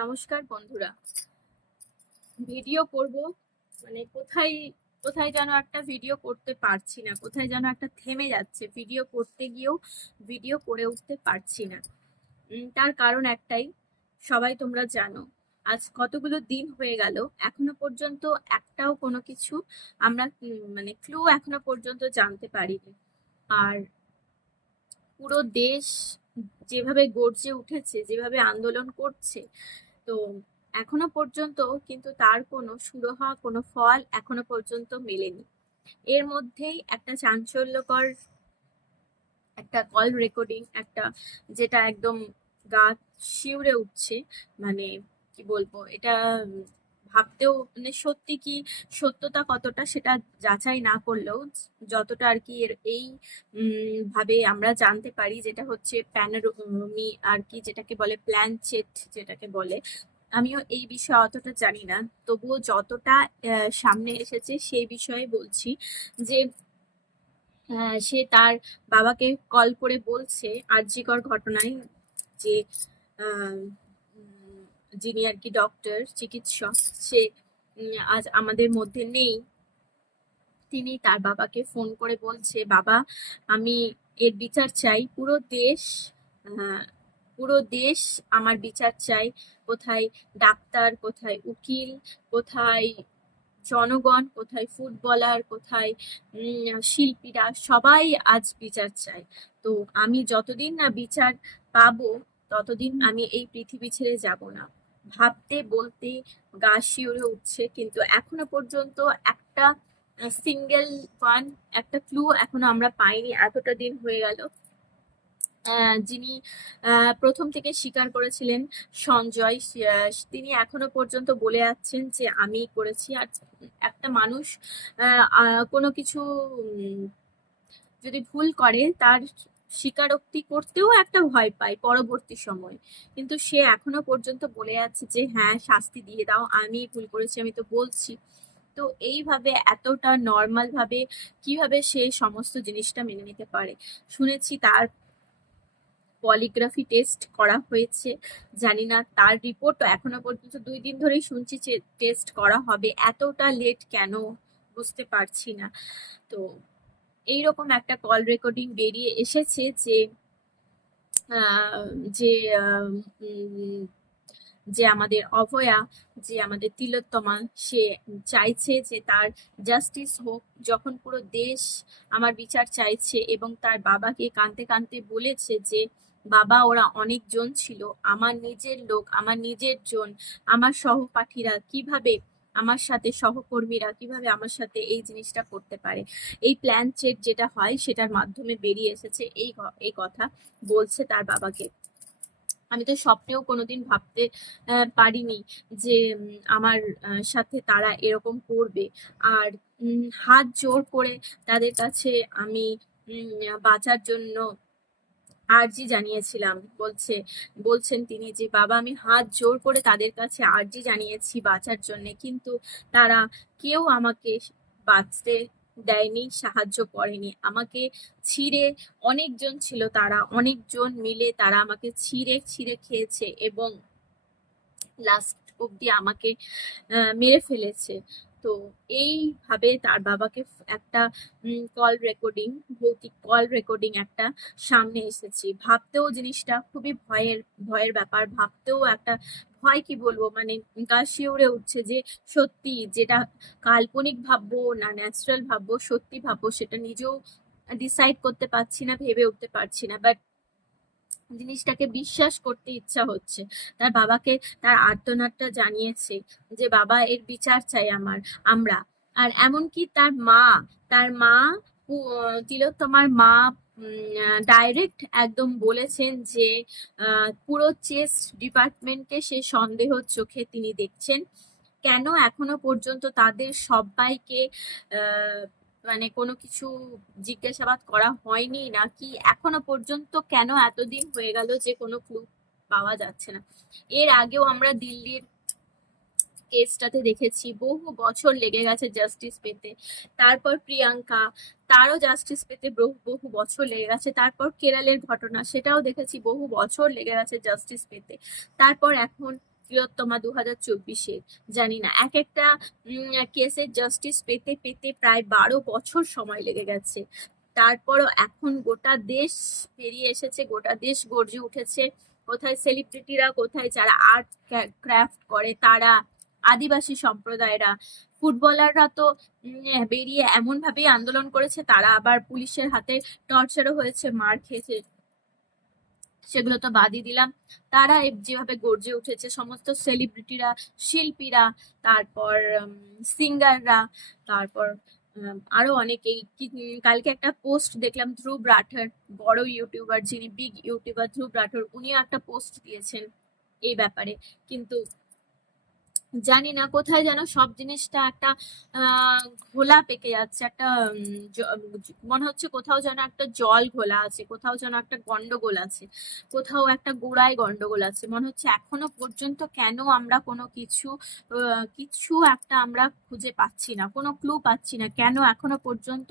নমস্কার বন্ধুরা। ভিডিও করব, মানে কোথায় কোথায় যেন একটা ভিডিও করতে পারছি না, কোথায় যেন একটা থেমে যাচ্ছে। ভিডিও করতে গিয়েও ভিডিও করে উঠতে পারছি না। তার কারণ একটাই, সবাই তোমরা জানো, আজ কতগুলো দিন হয়ে গেল, এখনো পর্যন্ত একটাও কোনো কিছু আমরা মানে ক্লু এখনো পর্যন্ত জানতে পারিনি। আর পুরো দেশ যেভাবে গর্জে উঠেছে, যেভাবে আন্দোলন করছে, তো এখনো পর্যন্ত কিন্তু তার কোনো সুরাহা, কোনো ফল এখনো পর্যন্ত মেলেনি। এর মধ্যেই একটা চাঞ্চল্যকর একটা কল রেকর্ডিং, একটা যেটা একদম গা শিউরে উঠছে। মানে কি বলবো এটা, ভাবতেও মানে সত্যি কি সত্যতা কতটা সেটা যাচাই না করলেও যতটা আর কি এর এই ভাবে আমরা জানতে পারি, যেটা হচ্ছে প্যানোরামি আর কি, যেটাকে বলে প্ল্যানচেট যেটাকে বলে। আমিও এই বিষয়ে অতটা জানি না, তবুও যতটা সামনে এসেছে সেই বিষয়ে বলছি। যে সে তার বাবাকে কল করে বলছে আরজিকর ঘটনায়, যে আহ, উম, যিনি আর কি ডক্টর, চিকিৎসক, সে আজ আমাদের মধ্যে নেই। তিনি তার বাবাকে ফোন করে বলছে, বাবা আমি এর বিচার চাই, পুরো দেশ, আহ, পুরো দেশ আমার বিচার চাই। কোথায় ডাক্তার, কোথায় উকিল, কোথায় জনগণ, কোথায় ফুটবলার, কোথায় শিল্পীরা, সবাই আজ বিচার চায়। তো আমি যতদিন না বিচার পাবো, ততদিন আমি এই পৃথিবী ছেড়ে যাব না। ভাবতে বলতে গা শিউরে উঠছে, কিন্তু এখনো পর্যন্ত একটা সিঙ্গেল ওয়ান, একটা ক্লু এখনো আমরা পাইনি। এতটা দিন হয়ে গেল। যিনি প্রথম থেকে স্বীকার করেছিলেন, সঞ্জয়, তিনি এখনো পর্যন্ত বলে যাচ্ছেন যে আমি করেছি। আর একটা মানুষ কোনো কিছু যদি ভুল করে, তার স্বীকারোক্তি করতেও একটা ভয় পায় পরবর্তী সময়, কিন্তু সে এখনো পর্যন্ত বলে যাচ্ছে যে হ্যাঁ শাস্তি দিয়ে দাও, আমি ভুল করেছি, আমি তো বলছি। তো এইভাবে এতটা নর্মাল ভাবে কিভাবে সে সমস্ত জিনিসটা মেনে নিতে পারে? শুনেছি তার পলিগ্রাফি টেস্ট করা হয়েছে, জানি না তার রিপোর্ট এখনো পর্যন্ত 2 দিন ধরেই শুনছি যে টেস্ট করা হবে। এতটা লেট কেন বুঝতে পারছি না। তো এইরকম একটা কল রেকর্ডিং বেরিয়ে এসেছে যে আহ, যে আহ, উম, যে আমাদের অভয়া, যে আমাদের তিলোত্তমা, সে চাইছে যে তার জাস্টিস হোক। যখন পুরো দেশ আমার বিচার চাইছে, এবং তার বাবাকে কাঁদতে কাঁদতে বলেছে যে বাবা ওরা অনেকজন ছিল, আমার নিজের লোক, আমার নিজের জন, আমার সহপাঠীরা কিভাবে আমার সাথে, সহকর্মীরা কিভাবে আমার সাথে এই জিনিসটা করতে পারে। এই প্ল্যান চেট যেটা হয় সেটার মাধ্যমে বেরিয়ে এসেছে এই কথা, বলছে তার বাবাকে। আমি তো স্বপ্নেও কোনোদিন ভাবতে পারিনি যে আমার সাথে তারা এরকম করবে। আর হাত জোর করে তাদের কাছে আমি বাঁচার জন্য আর্জি জানিয়েছিলাম। বলছেন তিনি যে বাবা আমি হাত জোর করে তাদের কাছে আর্জি জানিয়েছি বাঁচার জন্য, কিন্তু তারা কেউ আমাকে বাঁচতে দেয়নি, সাহায্য করেনি আমাকে। ছিঁড়ে, অনেকজন ছিল, তারা অনেকজন মিলে তারা আমাকে ছিঁড়ে ছিঁড়ে খেয়েছে, এবং লাস্ট অব্দি আমাকে মেরে ফেলেছে। তো এইভাবে তার বাবাকে একটা কল রেকর্ডিং, ভৌতিক কল রেকর্ডিং একটা সামনে এসেছে। ভাবতেও জিনিসটা খুবই ভয়ের ভয়ের ব্যাপার, ভাবতেও একটা ভয়, কি বলবো, মানে গা শিউরে উঠছে যে সত্যি যেটা কাল্পনিক ভাববো না ন্যাচারাল ভাববো, সত্যি ভাববো, সেটা নিজেও ডিসাইড করতে পারছি না, ভেবে উঠতে পারছি না। বাট জিনিসটাকে বিশ্বাস করতে ইচ্ছা হচ্ছে। তার বাবাকে তার আর্তনাদটা জানিয়েছে যে বাবা এর বিচার চাই আমরা। আর এমনকি তার মা তিলোত্তমার মা ডাইরেক্ট একদম বলেছেন যে পুরো চেস ডিপার্টমেন্টকে সে সন্দেহ চোখে তিনি দেখছেন। কেন এখনো পর্যন্ত তাদের সবাইকে আহ মানে কোনো কিছু জিজ্ঞাসাবাদ করা হয়নি, নাকি এখনো পর্যন্ত কেন এতদিন হয়ে গেল যে কোনো ক্লু পাওয়া যাচ্ছে না? এর আগেও আমরা দিল্লির কেসটাতে দেখেছি বহু বছর লেগে গেছে জাস্টিস পেতে। তারপর প্রিয়াঙ্কা, তারও জাস্টিস পেতে বহু বহু বছর লেগে গেছে। তারপর কেরলের ঘটনা, সেটাও দেখেছি বহু বছর লেগে গেছে জাস্টিস পেতে। তারপর এখন তিলোত্তমা 2024-এ। জানি না, এক একটা কেসের জাস্টিস পেতে পেতে প্রায় 12 বছর সময় লেগে গেছে। তারপরও এখন গোটা দেশ বেরিয়ে এসেছে, গোটা দেশ গর্জে উঠেছে। কোথায় সেলিব্রিটিরা, কোথায় যারা আর্ট ক্রাফট করে তারা, আদিবাসী সম্প্রদায়রা, ফুটবলাররা তো বেরিয়ে এমন ভাবেই আন্দোলন করেছে, তারা আবার পুলিশের হাতে টর্চারও হয়েছে, মার খেয়েছে, সেগুলো তো বাদই দিলাম। তারা যেভাবে গর্জে উঠেছে, সমস্ত সেলিব্রিটিরা, শিল্পীরা, তারপর সিঙ্গাররা, তারপর আরো অনেকেই। কালকে একটা পোস্ট দেখলাম, ধ্রুব রাঠোর, বড় ইউটিউবার, যিনি বিগ ইউটিউবার ধ্রুব রাঠোর, উনিও একটা পোস্ট দিয়েছেন এই ব্যাপারে। কিন্তু জানি না, কোথায় যেন সব জিনিসটা একটা ঘোলা পেকে যাচ্ছে, একটা মনে হচ্ছে কোথাও যেন একটা জল ঘোলা আছে, কোথাও যেন একটা গন্ডগোল আছে, কোথাও একটা গোড়ায় গন্ডগোল আছে। মনে হচ্ছে এখনো পর্যন্ত কেন আমরা কোনো কিছু একটা আমরা খুঁজে পাচ্ছি না, কোনো ক্লু পাচ্ছি না, কেন এখনো পর্যন্ত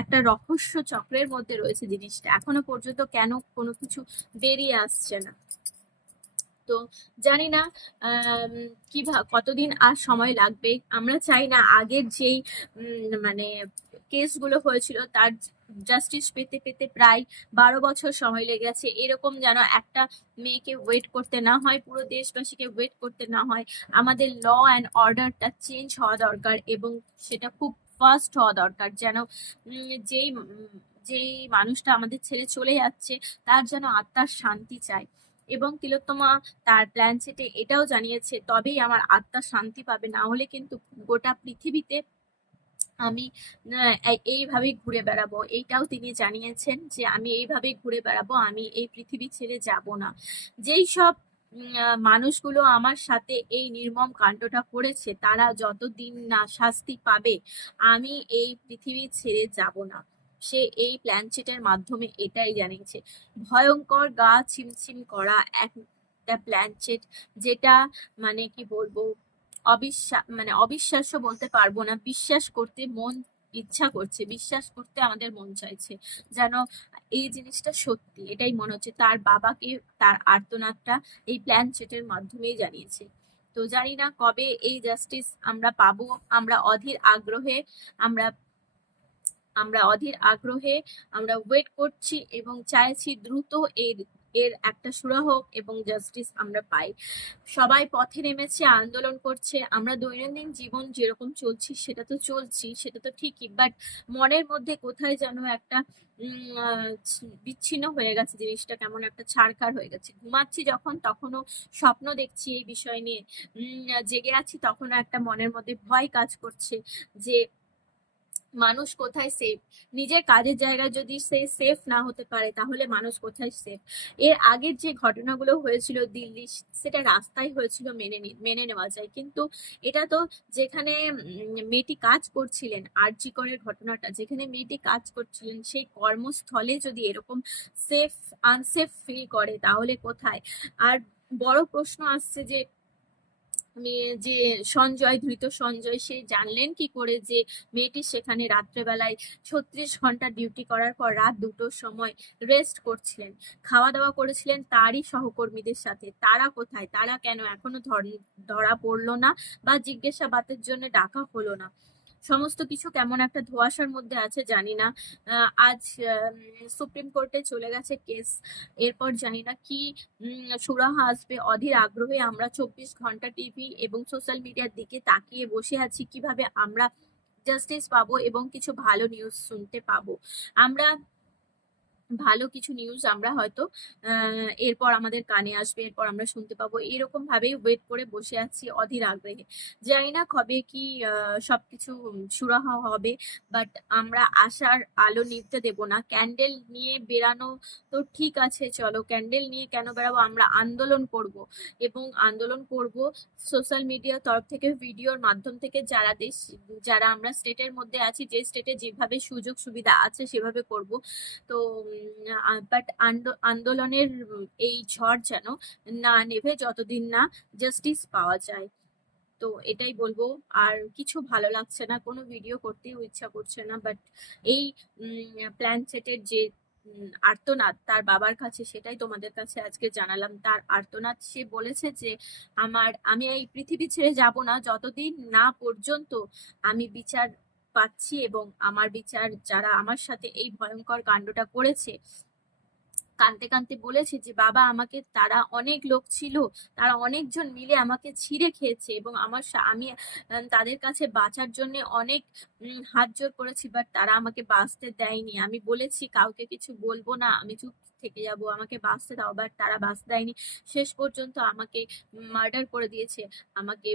একটা রহস্য চক্রের মধ্যে রয়েছে জিনিসটা, এখনো পর্যন্ত কেন কোনো কিছু বেরিয়ে আসছে না। তো জানি না কতদিন আর সময় লাগবে। আমরা চাই না আগের যেই মানে কেসগুলো হয়েছিল তার জাস্টিস পেতে পেতে প্রায় 12 বছর সময় লেগে গেছে, এরকম যেন একটা মেয়েকে ওয়েট করতে না হয়, পুরো দেশবাসীকে ওয়েট করতে না হয়। আমাদের ল অ্যান্ড অর্ডারটা চেঞ্জ হওয়া দরকার, এবং সেটা খুব ফাস্ট হওয়া দরকার, যেন যেই যেই মানুষটা আমাদের ছেড়ে চলে যাচ্ছে তার যেন আত্মার শান্তি চায়। এবং তিলোত্তমা তার প্ল্যানচেটে এটাও জানিয়েছে, তবেই আমার আত্মা শান্তি পাবে, না হলে কিন্তু গোটা পৃথিবীতে আমি এইভাবেই ঘুরে বেড়াবো। এইটাও তিনি জানিয়েছেন যে আমি এইভাবেই ঘুরে বেড়াবো, আমি এই পৃথিবী ছেড়ে যাব না। যেই সব মানুষগুলো আমার সাথে এই নির্মম কাণ্ডটা করেছে, তারা যতদিন না শাস্তি পাবে, আমি এই পৃথিবী ছেড়ে যাব না। সে এই প্ল্যানচেটের মাধ্যমে এটাই জানিয়েছে। ভয়ঙ্কর, গা ছিমছিম করা একটা প্ল্যানচেট, যেটা মানে কি বলবো, অবিশ্বাস্য বলতে পারবো না, বিশ্বাস করতে মন ইচ্ছা করছে, বিশ্বাস করতে আমাদের মন চাইছে যেন এই জিনিসটা সত্যি। এটাই মনে হচ্ছে, তার বাবাকে তার আর্তনাদটা এই প্ল্যানচেটের মাধ্যমেই জানিয়েছে। তো জানি না কবে এই জাস্টিস আমরা পাবো। আমরা অধীর আগ্রহে আমরা আমরা অধীর আগ্রহে আমরা ওয়েট করছি এবং চাইছি দ্রুত এর এর একটা সুরাহা হোক এবং জাস্টিস আমরা পাই। সবাই পথে নেমেছে, আন্দোলন করছে। আমরা দৈনন্দিন জীবন যেরকম চলছি সেটা তো চলছি, সেটা তো ঠিকই, বাট মনের মধ্যে কোথায় যেন একটা বিচ্ছিন্ন হয়ে গেছে জিনিসটা, কেমন একটা ছাড়খাড় হয়ে গেছে। ঘুমাচ্ছি যখন, তখনও স্বপ্ন দেখছি এই বিষয় নিয়ে, জেগে আছি তখনও একটা মনের মধ্যে ভয় কাজ করছে যে মানুষ কোথায় সেফ। নিজের কাজের জায়গায় যদি সে সেফ না হতে পারে, তাহলে মানুষ কোথায় সেফ। এর আগের যে ঘটনাগুলো হয়েছিল দিল্লি, সেটা রাস্তায় হয়েছিল, মেনে নেওয়া যায়, কিন্তু এটা তো যেখানে মেয়েটি কাজ করছিলেন, আরজি করের ঘটনাটা, যেখানে মেয়েটি কাজ করছিলেন সেই কর্মস্থলে যদি এরকম আনসেফ ফিল করে, তাহলে কোথায়। আর বড় প্রশ্ন আসছে যে যে সঞ্জয়, ধৃত সঞ্জয়, সে জানলেন কি করে যে মেয়েটি সেখানে রাত্রেবেলায় 36 ঘন্টা ডিউটি করার পর রাত 2টোর সময় রেস্ট করছিলেন, খাওয়া দাওয়া করেছিলেন তারই সহকর্মীদের সাথে। তারা কোথায়, তারা কেন এখনো ধরা পড়লো না বা জিজ্ঞাসাবাদের জন্য ডাকা হলো না। সমস্ত কিছু কেমন একটা ধোঁয়াশার মধ্যে আছে, জানি না। আজ সুপ্রিম কোর্টে চলে গেছে কেস, এরপর জানি না কি সুরাহা আসবে। অধীর আগ্রহে আমরা 24 ঘন্টা টিভি এবং সোশ্যাল মিডিয়ার দিকে তাকিয়ে বসে আছি, কিভাবে আমরা জাস্টিস পাবো এবং কিছু ভালো নিউজ শুনতে পাবো। আমরা ভালো কিছু নিউজ আমরা হয়তো এরপর আমাদের কানে আসবে, এরপর আমরা শুনতে পাবো, এরকম ভাবেই ওয়েট করে বসে আছি অধীর আগ্রহে। জানি না কবে কি সবকিছু সুরাহা হবে, বাট আমরা আশার আলো নিভতে দেব না। ক্যান্ডেল নিয়ে বেরানো তো ঠিক আছে, চলো, ক্যান্ডেল নিয়ে কেন বেরাবো, আমরা আন্দোলন করব এবং আন্দোলন করব সোশ্যাল মিডিয়ার তরফ থেকে, ভিডিওর মাধ্যম থেকে। যারা আমরা স্টেটের মধ্যে আছি, যে স্টেটে যেভাবে সুযোগ সুবিধা আছে সেভাবে করব। তো বাট আন্দোলনের এই ঝড় যেন না নেভে, যতদিন না জাস্টিস পাওয়া যায়। তো এটাই বলবো। আর কিছু ভালো লাগছে না, কোনো ভিডিও করতেও ইচ্ছা করছে না, বাট এই প্ল্যান সেটের যে আর্তনাদ তার বাবার কাছে, সেটাই তোমাদের কাছে আজকে জানালাম। তার আর্তনাদ, সে বলেছে যে আমি এই পৃথিবী ছেড়ে যাব না যতদিন না পর্যন্ত আমি বিচার পাচ্ছি, এবং আমার বিচার, যারা আমার সাথে এই ভয়ঙ্কর কাণ্ডটা করেছে, কাঁদতে কাঁদতে বলেছে যে বাবা, আমাকে, তারা অনেক লোক ছিল, তারা অনেকজন মিলে আমাকে ছিঁড়ে খেয়েছে, এবং আমি তাদের কাছে বাঁচার জন্য অনেক হাত জোর করেছি, বাট তারা আমাকে বাঁচতে দেয়নি। আমি বলেছি কাউকে কিছু বলবো না, আমি চুপ থেকে যাব, আমাকে বাঁচতে দাও, বাট তারা বাঁচতে দেয়নি। শেষ পর্যন্ত আমাকে মার্ডার করে দিয়েছে, আমাকে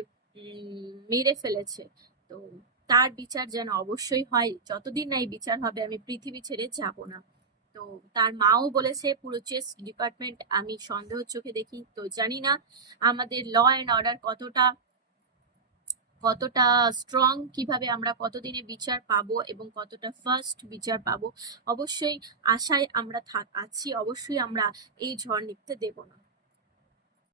মেরে ফেলেছে। তো তার বিচার যেন অবশ্যই হয়, যতদিন না এই বিচার হবে আমি পৃথিবী ছেড়ে যাব না। তো তার মাও বলেছে পুরো চেস ডিপার্টমেন্ট আমি সন্দেহ চোখে দেখি। তো জানি না আমাদের ল অ্যান্ড অর্ডার কতটা কতটা স্ট্রং, কিভাবে আমরা কতদিনে বিচার পাবো এবং কতটা ফার্স্ট বিচার পাবো। অবশ্যই আশায় আমরা আছি, অবশ্যই আমরা এই ঝড় নিতে দেব না।